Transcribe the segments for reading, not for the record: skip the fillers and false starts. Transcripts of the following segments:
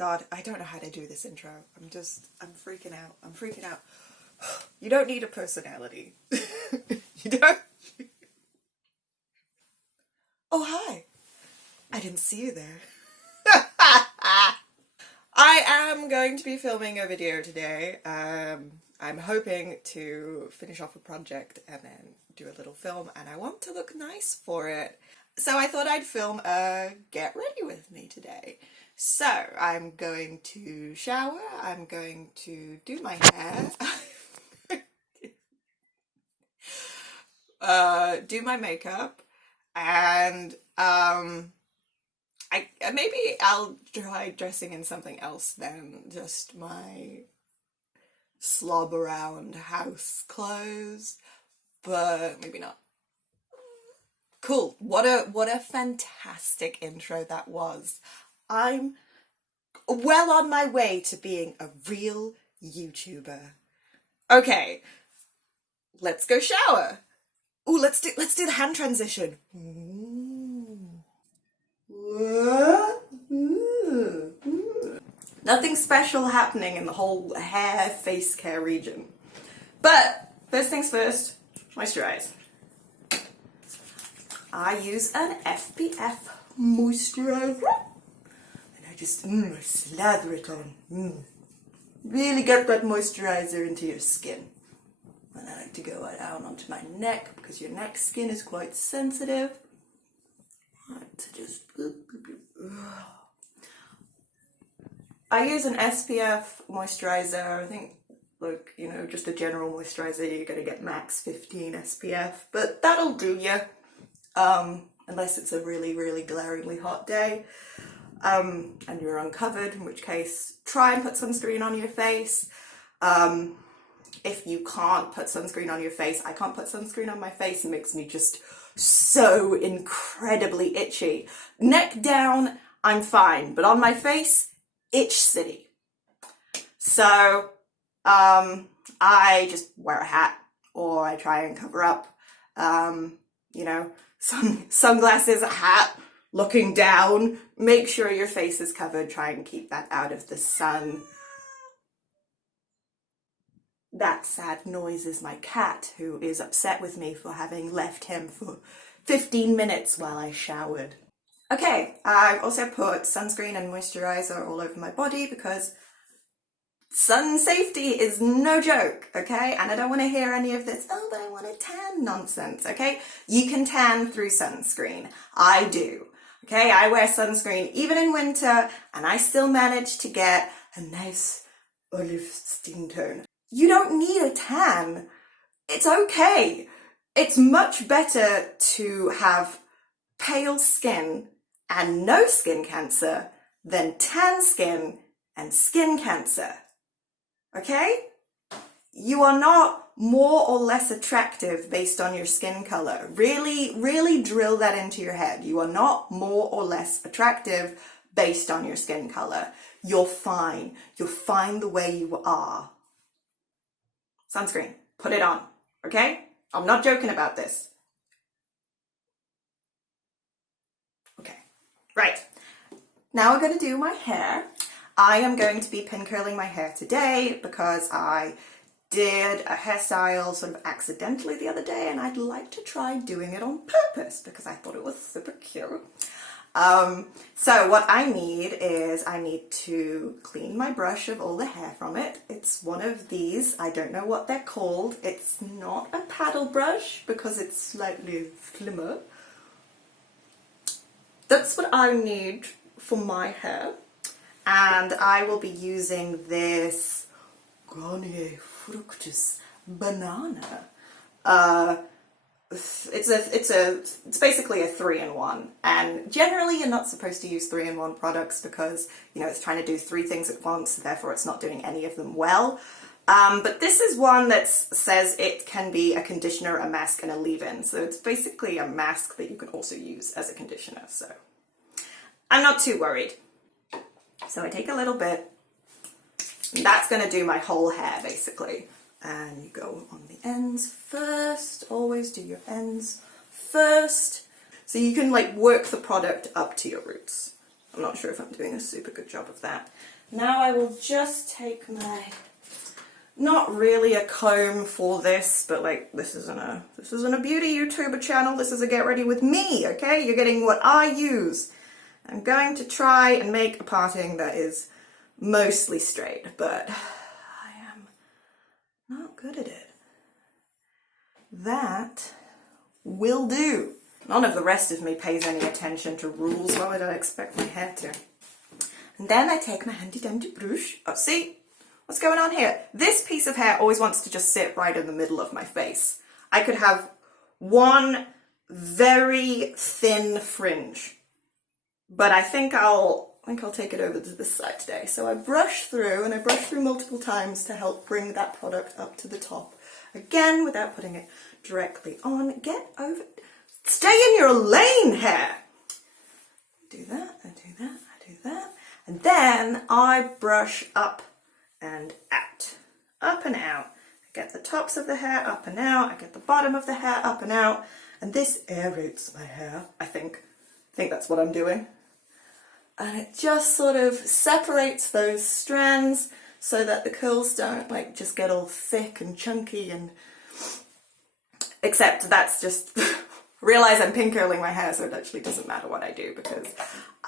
God, I don't know how to do this intro. I'm freaking out. I'm freaking out. You don't need a personality. You don't. Oh, hi. I didn't see you there. I am going to be filming a video today. I'm hoping to finish off a project and then do a little film, and I want to look nice for it. So I thought I'd film a get ready with me today. So I'm going to shower, I'm going to do my hair, do my makeup, and maybe I'll try dressing in something else than just my slob around house clothes, but maybe not. Cool. What a fantastic intro that was. I'm well on my way to being a real YouTuber. Okay, let's go shower. Ooh, let's do the hand transition. Nothing special happening in the whole hair, face care region. But first things first, moisturize. I use an SPF moisturizer. Just slather it on. Really get that moisturizer into your skin. And I like to go down onto my neck because your neck skin is quite sensitive. I use an SPF moisturizer. I think, look, just a general moisturizer, you're gonna get max 15 SPF, but that'll do you. Unless it's a really, really glaringly hot day. And you're uncovered, in which case try and put sunscreen on your face. If you can't put sunscreen on your face, I can't put sunscreen on my face. It makes me just so incredibly itchy. Neck down, I'm fine, but on my face, itch city. So I just wear a hat, or I try and cover up, sunglasses, a hat, looking down, make sure your face is covered, try and keep that out of the sun. That sad noise is my cat, who is upset with me for having left him for 15 minutes while I showered. Okay, I've also put sunscreen and moisturizer all over my body because sun safety is no joke, okay? And I don't want to hear any of this, oh, but I want to tan nonsense, okay? You can tan through sunscreen. I do. Okay, I wear sunscreen even in winter, and I still manage to get a nice olive skin tone. You don't need a tan. It's okay. It's much better to have pale skin and no skin cancer than tan skin and skin cancer. Okay? You are not more or less attractive based on your skin color. Really, really drill that into your head. You are not more or less attractive based on your skin color. You're fine. You're fine the way you are. Sunscreen, put it on, okay? I'm not joking about this. Okay, right. Now we're going to do my hair. I am going to be pin curling my hair today because I did a hairstyle sort of accidentally the other day, and I'd like to try doing it on purpose because I thought it was super cute. So what I need is I need to clean my brush of all the hair from it. It's one of these. I don't know what they're called. It's not a paddle brush because it's slightly slimmer. That's what I need for my hair. And I will be using this Garnier Fructus Banana. It's basically a 3-in-1, and generally you're not supposed to use 3-in-1 products because it's trying to do 3 things at once, therefore it's not doing any of them well. But this is one that says it can be a conditioner, a mask, and a leave-in, so it's basically a mask that you can also use as a conditioner. So I'm not too worried. So I take a little bit. That's going to do my whole hair basically. And you go on the ends first. Always do your ends first. So you can work the product up to your roots. I'm not sure if I'm doing a super good job of that. Now I will just take my, not really a comb for this, but like this isn't a beauty YouTuber channel. This is a get ready with me, okay? You're getting what I use. I'm going to try and make a parting that is mostly straight, but I am not good at it. That will do. None of the rest of me pays any attention to rules. Why would I expect my hair to? And then I take my handy dandy brush. Oh, see? What's going on here? This piece of hair always wants to just sit right in the middle of my face. I could have one very thin fringe, but I think I'll take it over to this side today. So I brush through, and I brush through multiple times to help bring that product up to the top. Again, without putting it directly on. Get over. Stay in your lane, hair. Do that, I do that, I do that. And then I brush up and out. Up and out. I get the tops of the hair up and out. I get the bottom of the hair up and out. And this aerates my hair, I think. I think that's what I'm doing. And it just sort of separates those strands so that the curls don't like just get all thick and chunky and... Except that's just... Realize I'm pin curling my hair, so it actually doesn't matter what I do because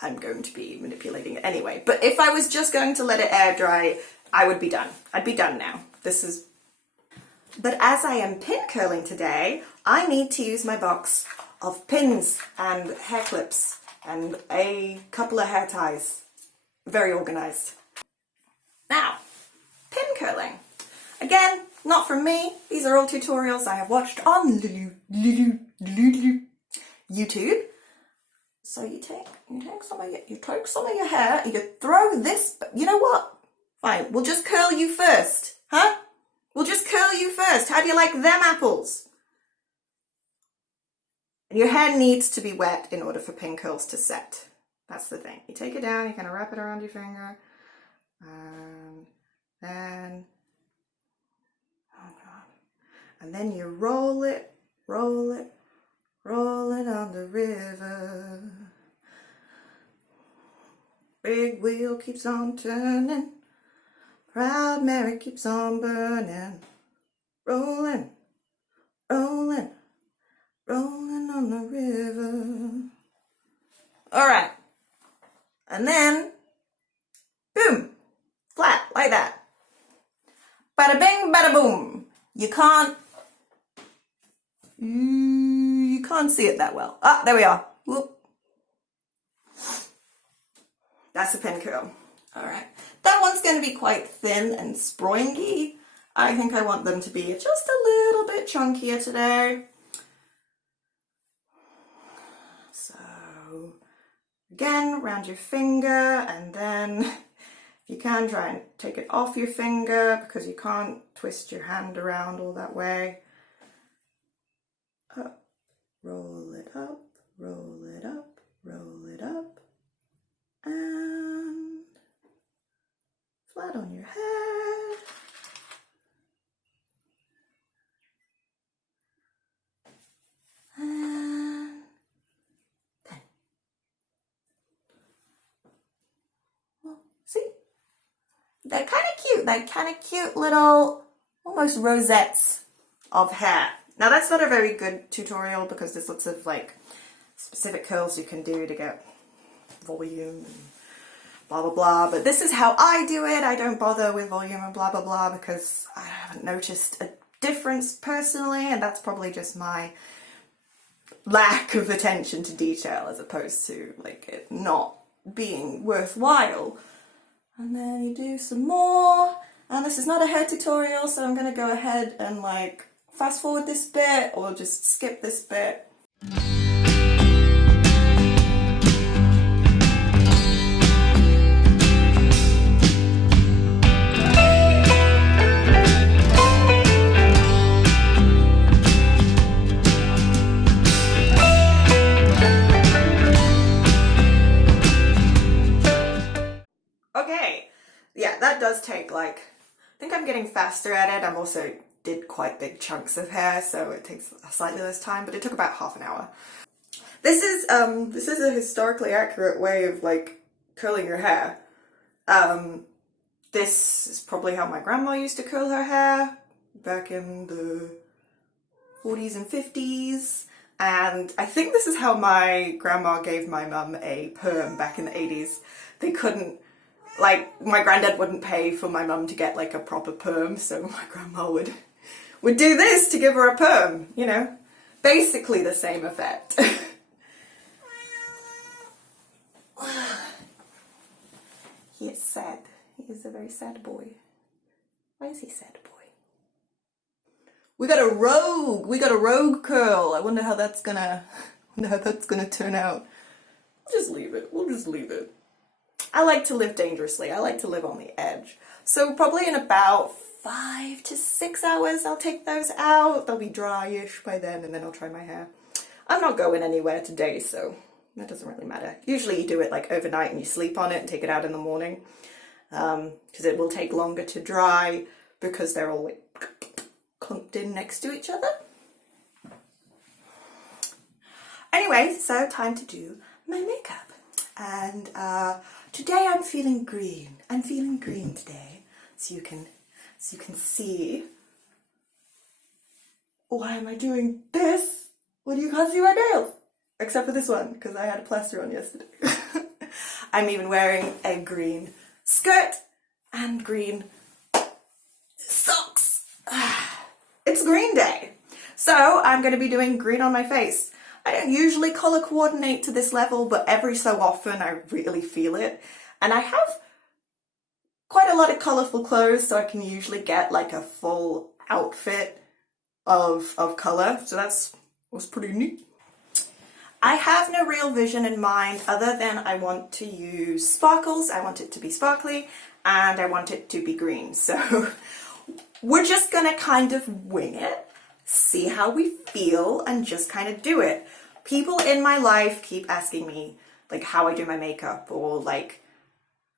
I'm going to be manipulating it anyway. But if I was just going to let it air dry, I would be done. I'd be done now. But as I am pin curling today, I need to use my box of pins and hair clips and a couple of hair ties. Very organized. Now, pin curling. Again, not from me. These are all tutorials I have watched on YouTube. So you take some of your hair, you throw this, you know what? Fine, we'll just curl you first, huh? We'll just curl you first. How do you like them apples? And your hair needs to be wet in order for pin curls to set. That's the thing. You take it down, you kind of wrap it around your finger, and then, oh God. And then you roll it on the river. Big wheel keeps on turning, proud Mary keeps on burning. Rolling on the river. All right. And then, boom, flat, like that. Bada bing, bada boom. You can't see it that well. Ah, there we are. Whoop. That's a pin curl. All right. That one's going to be quite thin and springy. I think I want them to be just a little bit chunkier today. So, again, around your finger, and then if you can, try and take it off your finger because you can't twist your hand around all that way. Up, roll it up, roll it up, roll it up, and flat on your head. And then, well, see? They're kind of cute little, almost rosettes of hair. Now that's not a very good tutorial because there's lots of like specific curls you can do to get volume and blah blah blah, but this is how I do it. I don't bother with volume and blah blah blah because I haven't noticed a difference personally, and that's probably just my lack of attention to detail as opposed to like it not being worthwhile. And then you do some more, and this is not a hair tutorial, so I'm gonna go ahead and like fast forward this bit or just skip this bit. Okay, yeah, that does take like, I think I'm getting faster at it. I'm also did quite big chunks of hair, so it takes slightly less time, but it took about half an hour. This is a historically accurate way of like curling your hair. This is probably how my grandma used to curl her hair back in the 40s and 50s. And I think this is how my grandma gave my mum a perm back in the 80s. They couldn't, like, my granddad wouldn't pay for my mum to get like a proper perm, so my grandma would do this to give her a perm, you know? Basically the same effect. He is sad. He is a very sad boy. Why is he sad boy? We got a rogue curl. I wonder how that's gonna turn out. We'll just leave it. I like to live dangerously. I like to live on the edge. So probably in about 5 to 6 hours I'll take those out. They'll be dry-ish by then, and then I'll try my hair. I'm not going anywhere today, so that doesn't really matter. Usually you do it like overnight and you sleep on it and take it out in the morning, because it will take longer to dry because they're all like clumped in next to each other. Anyway, so time to do my makeup. And today I'm feeling green. I'm feeling green today. So you can see. Why am I doing this? Well, you can't see my nails. Except for this one, because I had a plaster on yesterday. I'm even wearing a green skirt and green socks. It's green day. So I'm going to be doing green on my face. I don't usually colour coordinate to this level, but every so often I really feel it. And I have quite a lot of colourful clothes, so I can usually get like a full outfit of colour. So was pretty neat. I have no real vision in mind other than I want to use sparkles, I want it to be sparkly, and I want it to be green. So we're just gonna kind of wing it, see how we feel, and just kind of do it. People in my life keep asking me like how I do my makeup, or like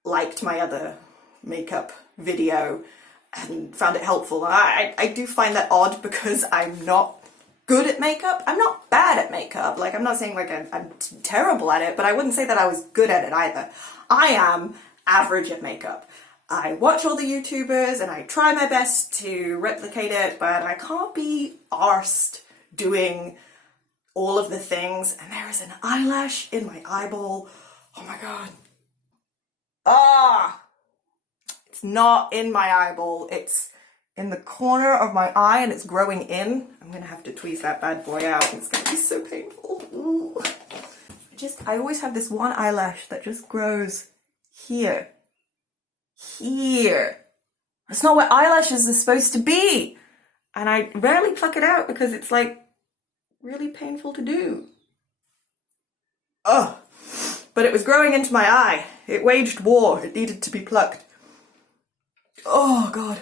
liked my other makeup video and found it helpful. I do find that odd because I'm not good at makeup. I'm not bad at makeup. Like, I'm not saying like I'm terrible at it, but I wouldn't say that I was good at it either. I am average at makeup. I watch all the YouTubers and I try my best to replicate it, but I can't be arsed doing all of the things. And there is an eyelash in my eyeball. Oh my god. Ah! It's not in my eyeball. It's in the corner of my eye and it's growing in. I'm gonna have to tweeze that bad boy out. It's gonna be so painful. Ooh. I always have this one eyelash that just grows here. Here. That's not where eyelashes are supposed to be. And I rarely pluck it out because it's like really painful to do. Ugh. But it was growing into my eye. It waged war. It needed to be plucked. Oh god.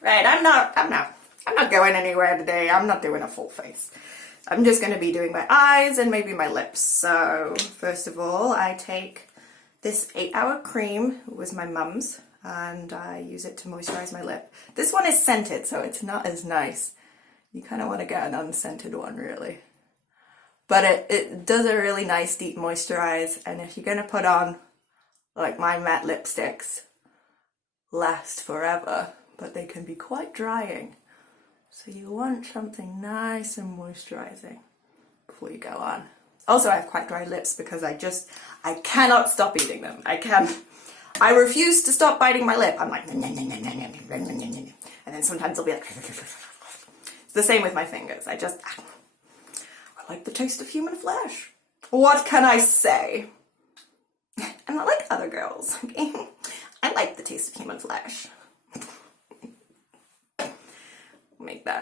Right, I'm not going anywhere today. I'm not doing a full face. I'm just going to be doing my eyes and maybe my lips. So, first of all, I take this 8-hour cream. It was my mum's, and I use it to moisturize my lip. This one is scented, so it's not as nice. You kind of want to get an unscented one, really. But it does a really nice deep moisturize, and if you're going to put on, like my matte lipsticks, last forever, but they can be quite drying. So you want something nice and moisturizing before you go on. Also, I have quite dry lips because I cannot stop eating them. I refuse to stop biting my lip. I'm like, and then sometimes I'll be like, it's the same with my fingers. I like the taste of human flesh. What can I say? I'm not like other girls, okay? I like the taste of human flesh.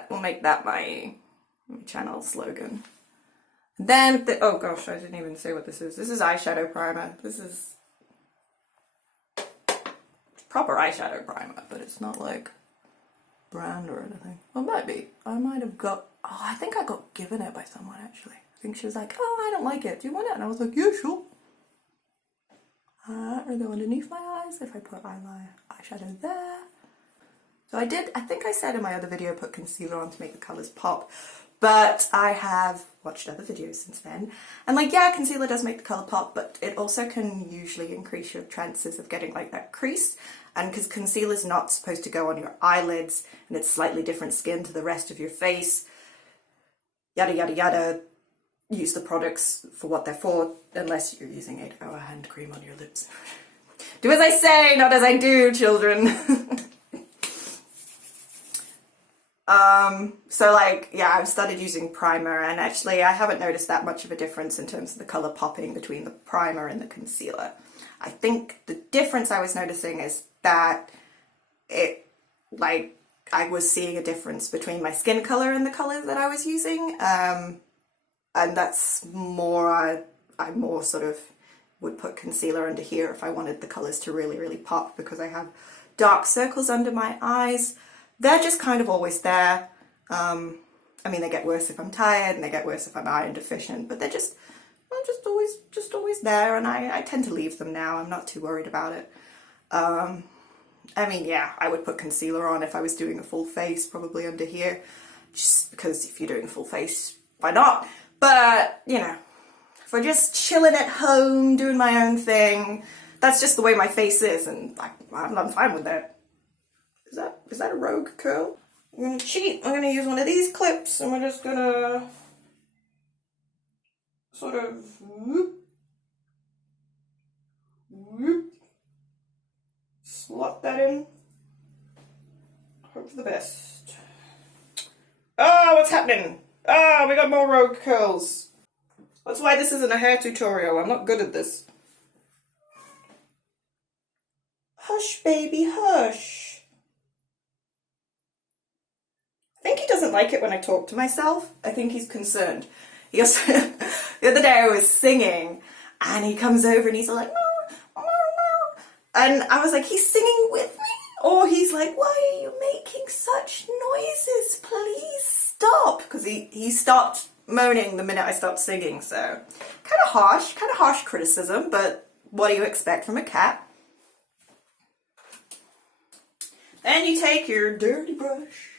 We'll make that my channel slogan. Then, oh gosh, I didn't even say what this is. This is eyeshadow primer. This is proper eyeshadow primer, but it's not like brand or anything. Well, it might be. I might have got, I think I got given it by someone actually. I think she was like, oh, I don't like it. Do you want it? And I was like, yeah, sure. Or go underneath my eyes if I put eyeshadow there. So I think I said in my other video put concealer on to make the colours pop, but I have watched other videos since then. And like, yeah, concealer does make the colour pop, but it also can usually increase your chances of getting like that crease. And because concealer's not supposed to go on your eyelids, and it's slightly different skin to the rest of your face, yada yada yada, use the products for what they're for, unless you're using 8-hour hand cream on your lips. Do as I say, not as I do, children. So like, yeah, I've started using primer, and actually I haven't noticed that much of a difference in terms of the colour popping between the primer and the concealer. I think the difference I was noticing is that I was seeing a difference between my skin colour and the colour that I was using, and that's more, I more sort of would put concealer under here if I wanted the colours to really, really pop, because I have dark circles under my eyes. They're just kind of always there. I mean, they get worse if I'm tired, and they get worse if I'm iron deficient, but they're just always there, and I tend to leave them now. I'm not too worried about it. I mean, yeah, I would put concealer on if I was doing a full face, probably under here, just because if you're doing a full face, why not? But, you know, if we're just chilling at home, doing my own thing, that's just the way my face is, and I'm fine with that. Is that a rogue curl? I'm gonna cheat. I'm gonna use one of these clips, and we're just gonna sort of whoop, whoop, slot that in. Hope for the best. Oh, what's happening? Oh, we got more rogue curls. That's why this isn't a hair tutorial. I'm not good at this. Hush, baby, hush. I think he doesn't like it when I talk to myself. I think he's concerned. He also, the other day I was singing, and he comes over and he's like, meow, meow, meow. And I was like, he's singing with me? Or he's like, why are you making such noises? Please stop. Because he stopped moaning the minute I stopped singing. So kind of harsh criticism, but what do you expect from a cat? Then you take your dirty brush.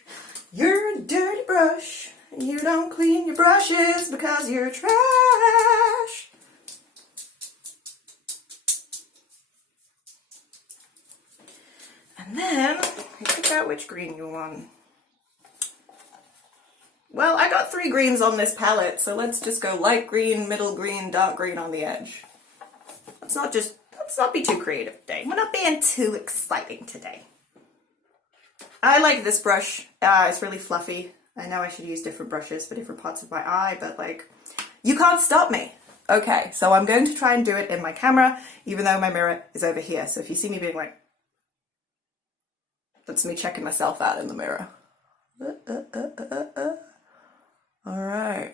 You're a dirty brush. You don't clean your brushes because you're trash. And then you pick out which green you want. Well, I got 3 greens on this palette, so let's just go light green, middle green, dark green on the edge. Let's not be too creative today. We're not being too exciting today. I like this brush. It's really fluffy. I know I should use different brushes for different parts of my eye, but like, you can't stop me. Okay, so I'm going to try and do it in my camera, even though my mirror is over here. So if you see me being like, that's me checking myself out in the mirror. All right,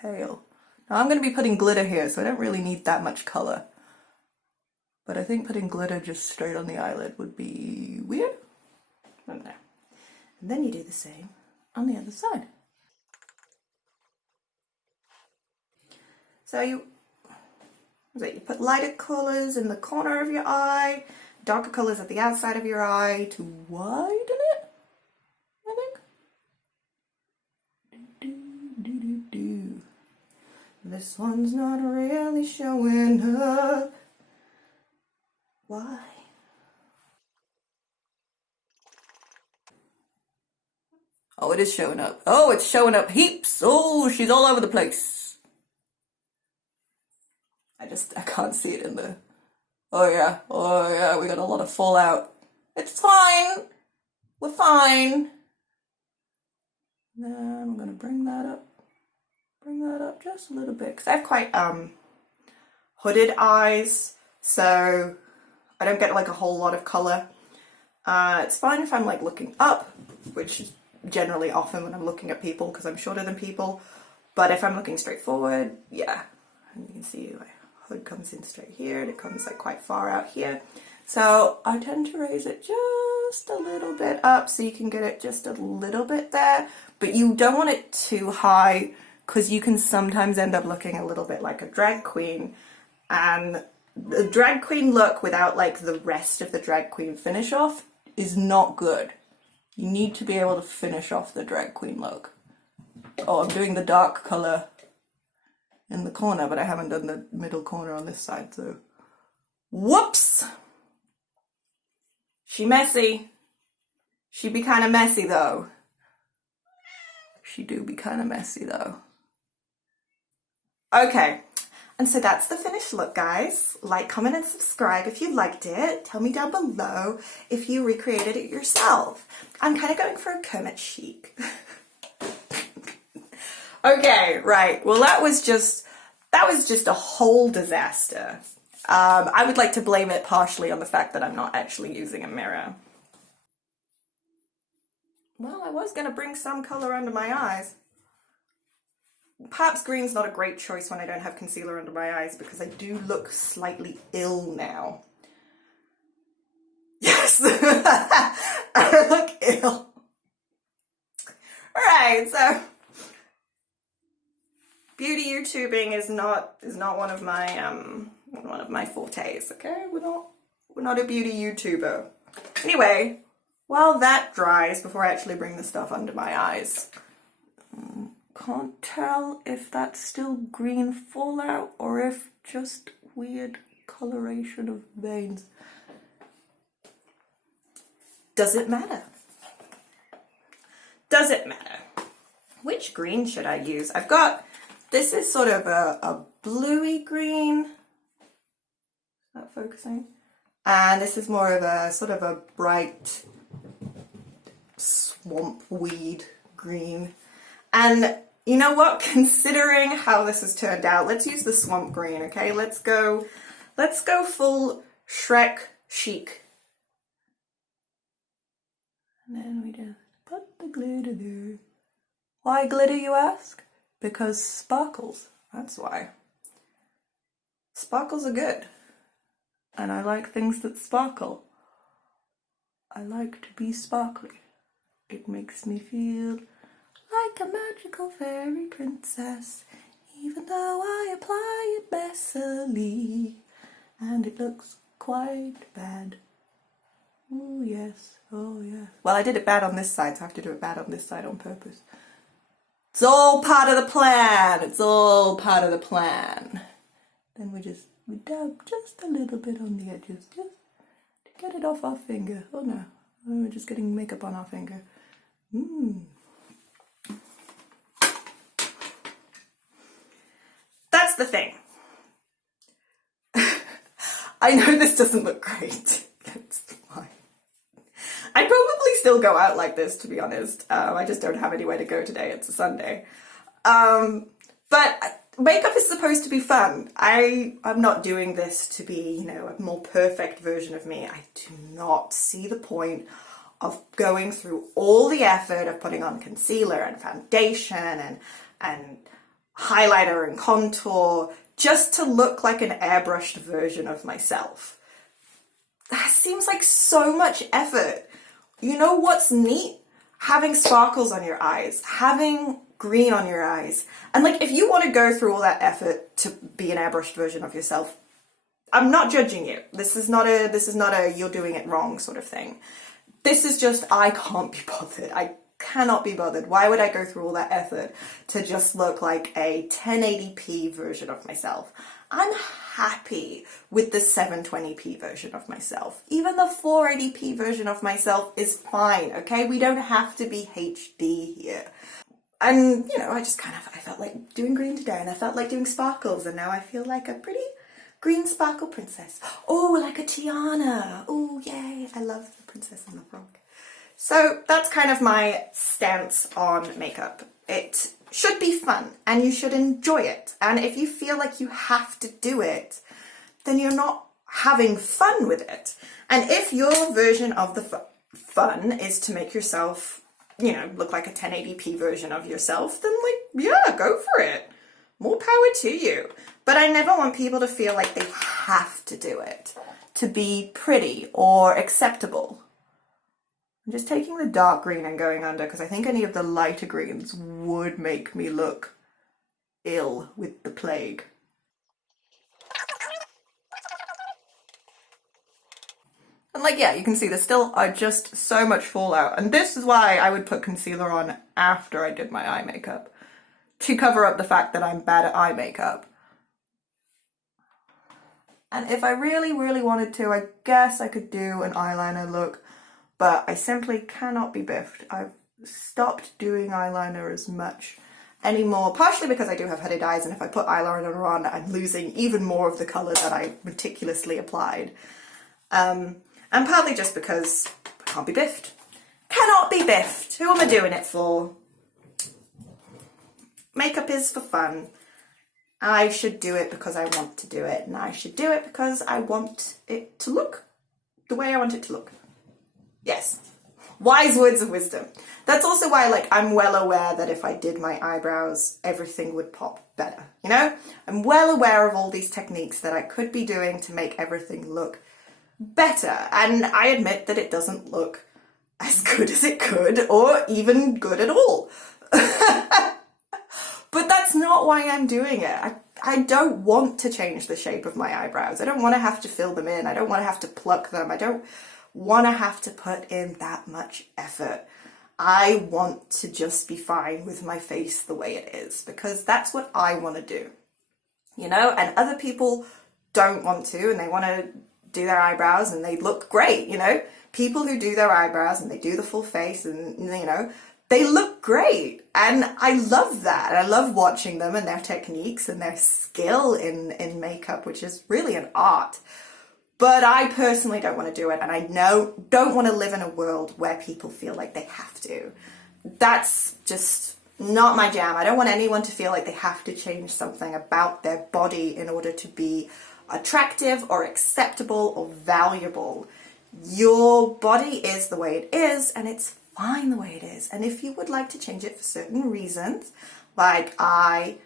pale. Now I'm going to be putting glitter here, so I don't really need that much color. But I think putting glitter just straight on the eyelid would be weird. I don't know. And then you do the same on the other side. So you put lighter colours in the corner of your eye, darker colours at the outside of your eye to widen it, I think. This one's not really showing up. Why? Oh, it is showing up. Oh, it's showing up heaps. Oh, she's all over the place. I can't see it in the... Oh yeah, we got a lot of fallout. It's fine. We're fine. Then I'm gonna bring that up just a little bit, because I have quite hooded eyes, so I don't get like a whole lot of color. It's fine if I'm like looking up, which is generally often when I'm looking at people because I'm shorter than people, but if I'm looking straight forward, yeah, and you can see my hood comes in straight here, and it comes like quite far out here, so I tend to raise it just a little bit up so you can get it just a little bit there, but you don't want it too high because you can sometimes end up looking a little bit like a drag queen, and the drag queen look without like the rest of the drag queen finish off is not good. You need to be able to finish off the drag queen look. Oh, I'm doing the dark colour in the corner, but I haven't done the middle corner on this side, so whoops! She messy. She be kind of messy though. She do be kind of messy though. Okay, and so that's the finished look, guys. Like, comment, and subscribe if you liked it. Tell me down below if you recreated it yourself. I'm kind of going for a Kermit chic. Okay, right. Well, that was just a whole disaster. I would like to blame it partially on the fact that I'm not actually using a mirror. Well, I was going to bring some color under my eyes. Perhaps green's not a great choice when I don't have concealer under my eyes because I do look slightly ill now. Yes, I look ill. Alright, so beauty YouTubing is not one of my fortes, okay? We're not a beauty YouTuber. Anyway, while that dries before I actually bring the stuff under my eyes. Can't tell if that's still green fallout or if just weird coloration of veins. Does it matter? Does it matter? Which green should I use? I've got, this is sort of a bluey green. Is that focusing? And this is more of a sort of a bright swamp weed green. And you know what? Considering how this has turned out, let's use the swamp green, okay? Let's go full Shrek chic. And then we just put the glitter there. Why glitter, you ask? Because sparkles. That's why. Sparkles are good. And I like things that sparkle. I like to be sparkly. It makes me feel like a magical fairy princess, even though I apply it messily, and it looks quite bad. Oh yes, oh yes. Well, I did it bad on this side, so I have to do it bad on this side on purpose. It's all part of the plan. It's all part of the plan. Then we dab just a little bit on the edges, just to get it off our finger. Oh no, we're just getting makeup on our finger. That's the thing. I know this doesn't look great. That's fine. I'd probably still go out like this, to be honest. I just don't have anywhere to go today. It's a Sunday. But makeup is supposed to be fun. I'm not doing this to be, you know, a more perfect version of me. I do not see the point of going through all the effort of putting on concealer and foundation and highlighter and contour just to look like an airbrushed version of myself. That seems like so much effort. You know what's neat? Having sparkles on your eyes, having green on your eyes. And like, if you want to go through all that effort to be an airbrushed version of yourself, I'm not judging you. This is not a you're doing it wrong sort of thing. This is just, I can't be bothered. I cannot be bothered. Why would I go through all that effort to just look like a 1080p version of myself? I'm happy with the 720p version of myself. Even the 480p version of myself is fine, okay? We don't have to be HD here. And, you know, I felt like doing green today, and I felt like doing sparkles, and now I feel like a pretty green sparkle princess. Oh, like a Tiana. Oh, yay. I love the Princess and the Frog. So that's kind of my stance on makeup. It should be fun and you should enjoy it. And if you feel like you have to do it, then you're not having fun with it. And if your version of the fun is to make yourself, you know, look like a 1080p version of yourself, then like, yeah, go for it. More power to you. But I never want people to feel like they have to do it to be pretty or acceptable. I'm just taking the dark green and going under because I think any of the lighter greens would make me look ill with the plague. And like, yeah, you can see there still are just so much fallout. And this is why I would put concealer on after I did my eye makeup. to cover up the fact that I'm bad at eye makeup. And if I really, really wanted to, I guess I could do an eyeliner look, but I simply cannot be biffed. I've stopped doing eyeliner as much anymore, partially because I do have hooded eyes, and if I put eyeliner on, I'm losing even more of the colour that I meticulously applied. And partly just because I can't be biffed. Cannot be biffed! Who am I doing it for? Makeup is for fun. I should do it because I want to do it, and I should do it because I want it to look the way I want it to look. Yes. Wise words of wisdom. That's also why, like, I'm well aware that if I did my eyebrows, everything would pop better, you know? I'm well aware of all these techniques that I could be doing to make everything look better, and I admit that it doesn't look as good as it could, or even good at all. But that's not why I'm doing it. I don't want to change the shape of my eyebrows. I don't want to have to fill them in. I don't want to have to pluck them. I don't want to have to put in that much effort. I want to just be fine with my face the way it is, because that's what I want to do, you know? And other people don't want to, and they want to do their eyebrows and they look great, you know? People who do their eyebrows and they do the full face and, you know, they look great. And I love that. I love watching them and their techniques and their skill in makeup, which is really an art. But I personally don't want to do it, and I don't want to live in a world where people feel like they have to. That's just not my jam. I don't want anyone to feel like they have to change something about their body in order to be attractive or acceptable or valuable. Your body is the way it is, and it's fine the way it is. And if you would like to change it for certain reasons, like I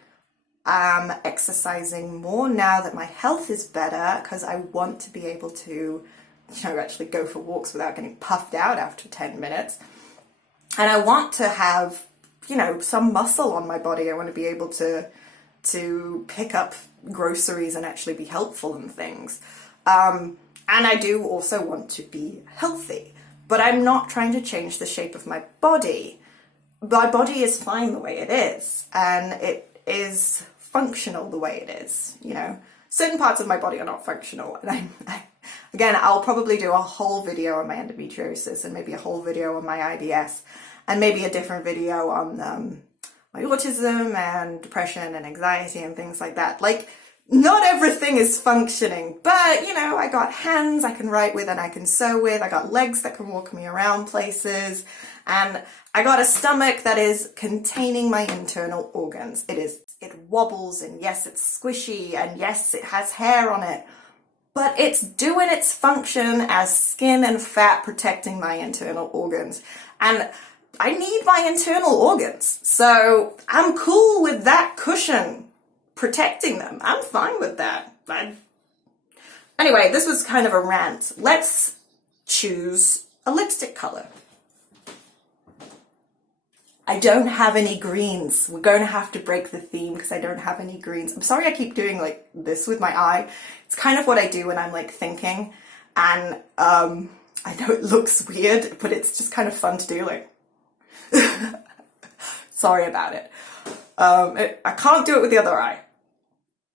am exercising more now that my health is better, because I want to be able to, you know, actually go for walks without getting puffed out after 10 minutes. And I want to have, you know, some muscle on my body. I want to be able to pick up groceries and actually be helpful in things. And I do also want to be healthy, but I'm not trying to change the shape of my body. My body is fine the way it is, and it is functional the way it is, you know. Certain parts of my body are not functional, and again, I'll probably do a whole video on my endometriosis, and maybe a whole video on my IBS, and maybe a different video on my autism and depression and anxiety and things like that. Like, not everything is functioning, but, you know, I got hands I can write with and I can sew with. I got legs that can walk me around places, and I got a stomach that is containing my internal organs. It wobbles, and yes, it's squishy, and yes, it has hair on it, but it's doing its function as skin and fat protecting my internal organs. And I need my internal organs, so I'm cool with that cushion protecting them. I'm fine with that. Anyway, this was kind of a rant. Let's choose a lipstick color. I don't have any greens. We're going to have to break the theme because I don't have any greens. I'm sorry I keep doing like this with my eye. It's kind of what I do when I'm like thinking, and I know it looks weird, but it's just kind of fun to do, like. Sorry about it. I can't do it with the other eye.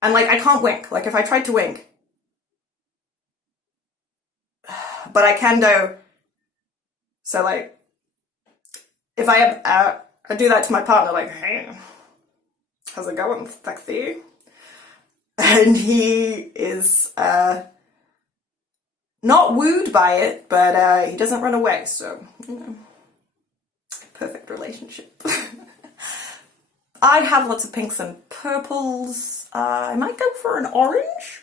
And like, I can't wink. Like, if I tried to wink. But I can do. So like, if I do that to my partner, like, hey, how's it going, sexy? And he is not wooed by it, but he doesn't run away, so, you know, perfect relationship. I have lots of pinks and purples. I might go for an orange.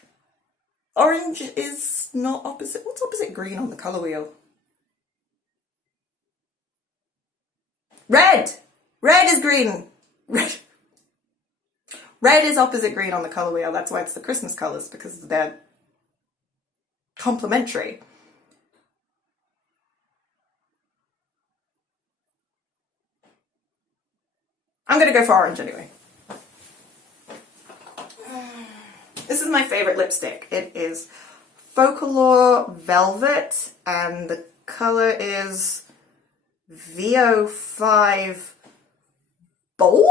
Orange is not opposite. What's opposite green on the colour wheel? Red! Red is green. Red. Red is opposite green on the colour wheel. That's why it's the Christmas colours, because they're complementary. I'm going to go for orange anyway. This is my favourite lipstick. It is Folklore Velvet, and the colour is VO5 Bowl?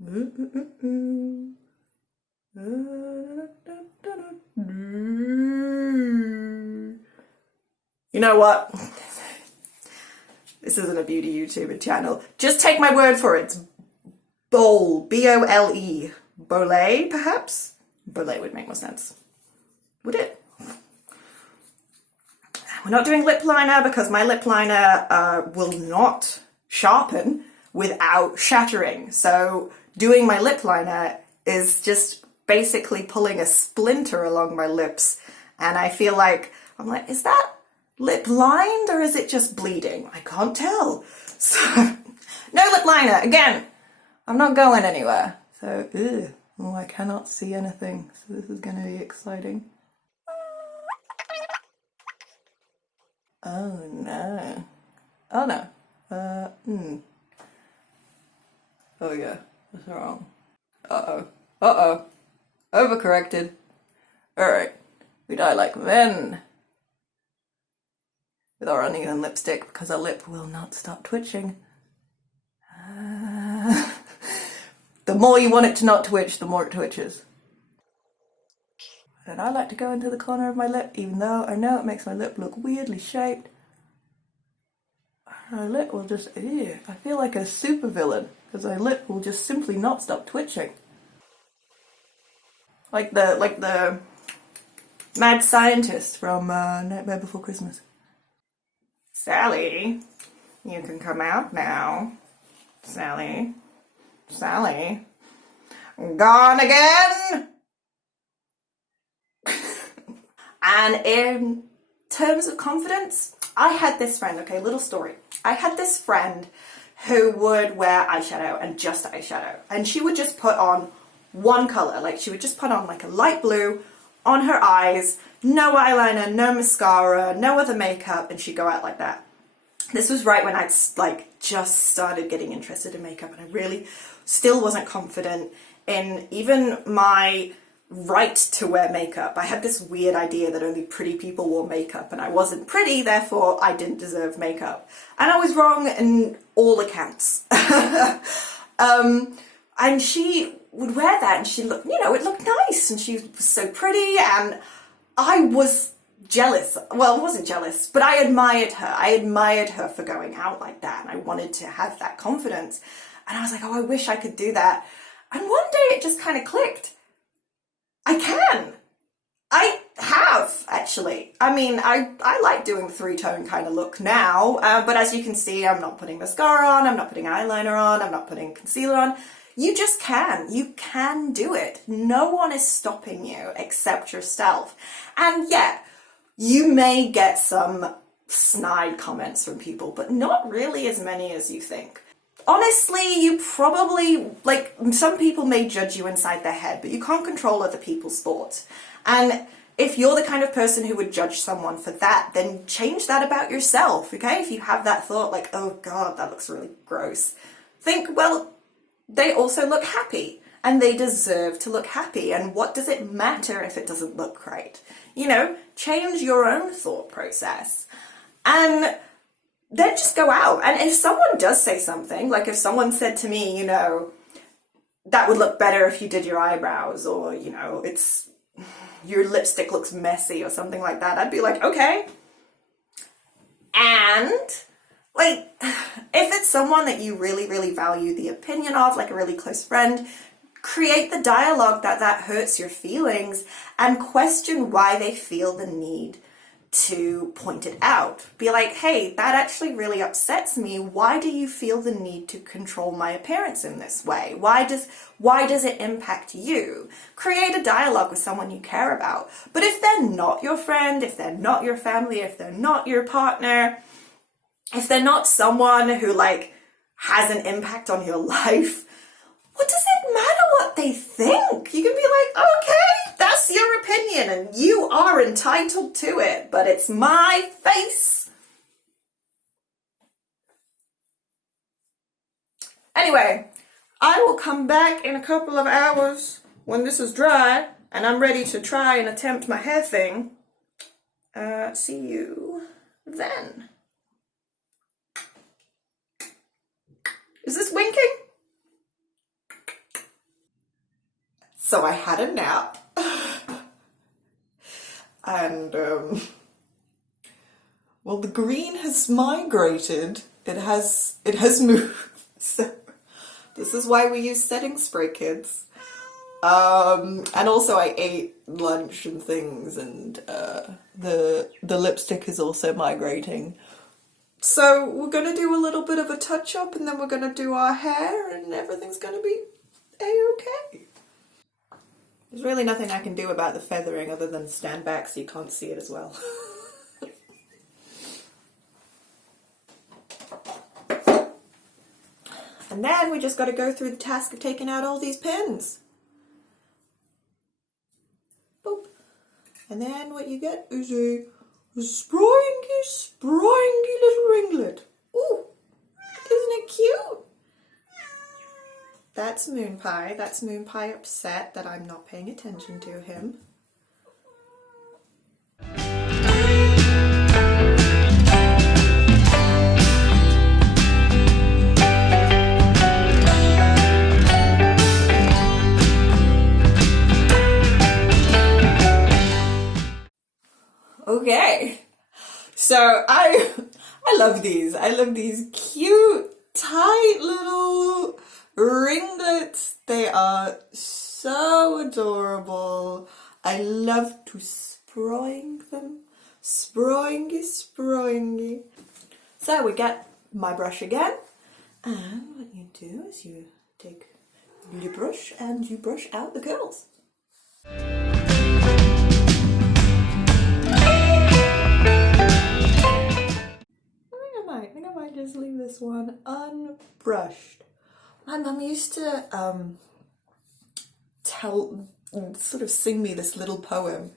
You know what? This isn't a beauty YouTuber channel. Just take my word for it. It's Bole. B-O-L-E. Bole, perhaps? Bole would make more sense. Would it? We're not doing lip liner because my lip liner will not sharpen without shattering. So doing my lip liner is just basically pulling a splinter along my lips. And I feel like, I'm like, is that lip lined or is it just bleeding? I can't tell. So, no lip liner. Again, I'm not going anywhere. So, ugh. Oh, I cannot see anything. So this is going to be exciting. Oh no. Oh no. Oh yeah, what's wrong? Uh-oh. Uh-oh. Overcorrected. Alright. We die like men. With our uneven lipstick because our lip will not stop twitching. The more you want it to not twitch, the more it twitches. And I like to go into the corner of my lip, even though I know it makes my lip look weirdly shaped. My lip will just, ew, I feel like a supervillain, because my lip will just simply not stop twitching. Like the mad scientist from Nightmare Before Christmas. Sally, you can come out now. Sally. Sally. Gone again! And in terms of confidence, I had this friend, okay, little story. I had this friend who would wear eyeshadow and just eyeshadow. And she would just put on one color. Like she would just put on like a light blue on her eyes, no eyeliner, no mascara, no other makeup, and she'd go out like that. This was right when I'd like just started getting interested in makeup and I really still wasn't confident in even my right to wear makeup. I had this weird idea that only pretty people wore makeup and I wasn't pretty, therefore I didn't deserve makeup. And I was wrong in all accounts. And she would wear that and she looked, you know, it looked nice and she was so pretty and I was jealous. Well, I wasn't jealous, but I admired her. I admired her for going out like that and I wanted to have that confidence. And I was like, oh, I wish I could do that. And one day it just kind of clicked. I can. I have, actually. I mean, I like doing the three-tone kind of look now, but as you can see, I'm not putting mascara on, I'm not putting eyeliner on, I'm not putting concealer on. You just can. You can do it. No one is stopping you except yourself. And yeah, you may get some snide comments from people, but not really as many as you think. Honestly, you probably, like, some people may judge you inside their head, but you can't control other people's thoughts. And if you're the kind of person who would judge someone for that, then change that about yourself, okay? If you have that thought like, oh God, that looks really gross, think, well, they also look happy and they deserve to look happy. And what does it matter if it doesn't look great? You know, change your own thought process. And then just go out. And if someone does say something, like if someone said to me, you know, that would look better if you did your eyebrows, or, you know, it's, your lipstick looks messy or something like that, I'd be like, okay. And, like, if it's someone that you really, really value the opinion of, like a really close friend, create the dialogue that hurts your feelings and question why they feel the need to point it out. Be like, hey, that actually really upsets me. Why do you feel the need to control my appearance in this way? Why does it impact you? Create a dialogue with someone you care about. But if they're not your friend, if they're not your family, if they're not your partner, if they're not someone who like has an impact on your life, what does it matter what they think? You can be like, okay, that's your opinion and you are entitled to it, but it's my face. Anyway, I will come back in a couple of hours when this is dry and I'm ready to try and attempt my hair thing. See you then. Is this winking? So I had a nap. And, well, the green has migrated. It has moved. So this is why we use setting spray, kids. And also I ate lunch and things, and the lipstick is also migrating. So we're gonna do a little bit of a touch up, and then we're gonna do our hair, and everything's gonna be a-okay. There's really nothing I can do about the feathering other than stand back so you can't see it as well. And then we just got to go through the task of taking out all these pins. Boop. And then what you get is a springy, springy little ringlet. Ooh, isn't it cute? That's Moonpie. That's Moonpie upset that I'm not paying attention to him. Okay, so I love these. I love these cute, tight little ringlets. They are so adorable. I love to sproing them. Sproingy, sproingy. So we get my brush again. And what you do is you take your brush and you brush out the curls. I think I might just leave this one unbrushed. My mum used to sort of sing me this little poem.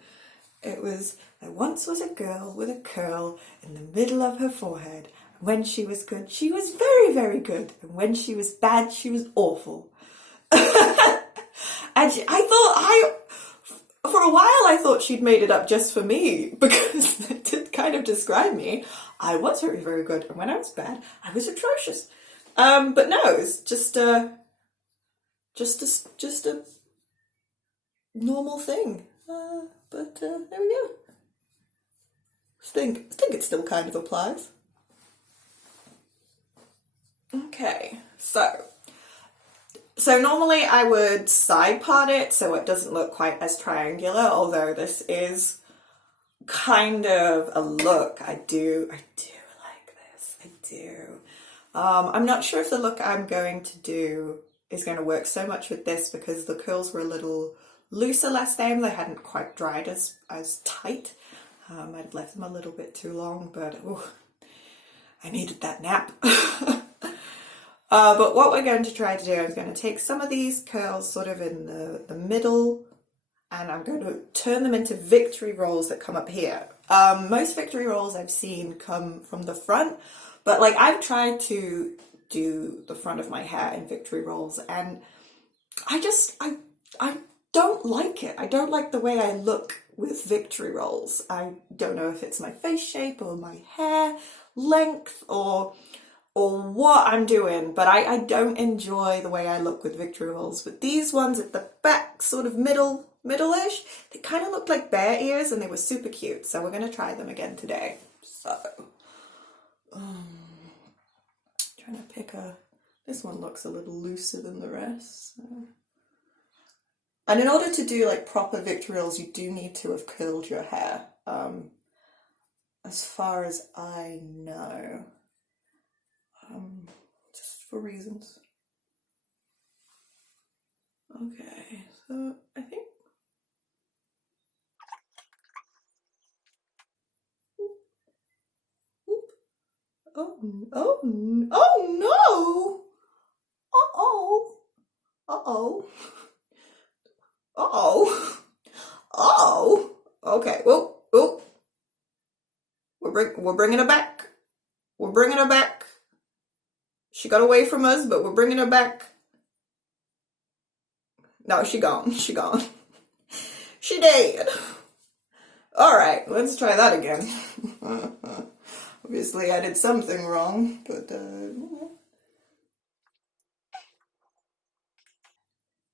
It was, there once was a girl with a curl in the middle of her forehead. And when she was good, she was very, very good. And when she was bad, she was awful. And for a while I thought she'd made it up just for me, because it did kind of describe me. I was very, very good, and when I was bad, I was atrocious. But no, it's just a normal thing. But there we go. I think it still kind of applies. Okay, so normally I would side part it so it doesn't look quite as triangular, although this is kind of a look. I do like this. I do. I'm not sure if the look I'm going to do is going to work so much with this, because the curls were a little looser last time. They hadn't quite dried as tight. I might have left them a little bit too long, but I needed that nap. But what we're going to try to do, I'm going to take some of these curls sort of in the middle, and I'm going to turn them into victory rolls that come up here. Most victory rolls I've seen come from the front, but like I've tried to do the front of my hair in victory rolls, and I don't like it. I don't like the way I look with victory rolls. I don't know if it's my face shape or my hair length or what I'm doing, but I don't enjoy the way I look with victory rolls. But these ones at the back, sort of middle-ish, they kind of looked like bear ears, and they were super cute. So we're going to try them again today. So, trying to pick this one looks a little looser than the rest. So. And in order to do like proper victory rolls, you do need to have curled your hair, as far as I know. Just for reasons. Okay, so I think. Oh no! Okay, whoa. We're bringing her back. We're bringing her back. She got away from us, but we're bringing her back. No, she gone. She gone. She dead. All right, let's try that again. Obviously, I did something wrong, but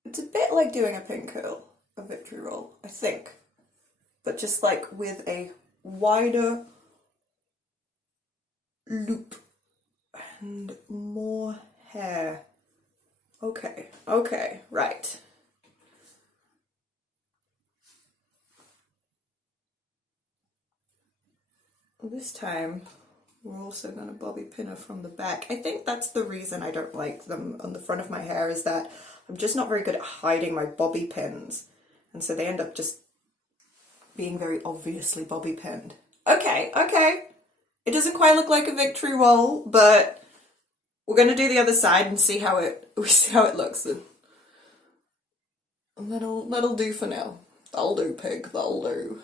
It's a bit like doing a pin curl, a victory roll, I think. But just like with a wider loop and more hair. Okay, okay, right. This time, we're also going to bobby pin her from the back. I think that's the reason I don't like them on the front of my hair, is that I'm just not very good at hiding my bobby pins. And so they end up just being very obviously bobby pinned. Okay, okay. It doesn't quite look like a victory roll, but we're going to do the other side and see how it looks. And that'll do for now. That'll do, pig. That'll do.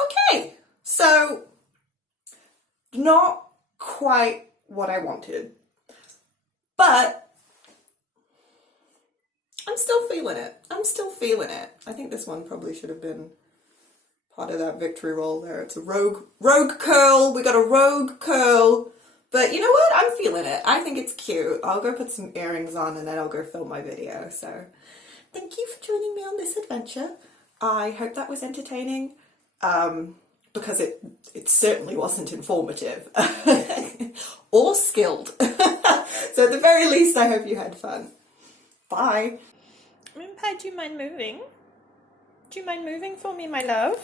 Okay, so not quite what I wanted, but I'm still feeling it. I'm still feeling it. I think this one probably should have been part of that victory roll there. It's a rogue curl. We got a rogue curl. But you know what? I'm feeling it. I think it's cute. I'll go put some earrings on and then I'll go film my video. So thank you for joining me on this adventure. I hope that was entertaining. Because it certainly wasn't informative or skilled. So at the very least, I hope you had fun. Bye. Moonpie, do you mind moving? Do you mind moving for me, my love?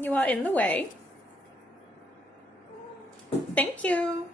You are in the way. Thank you.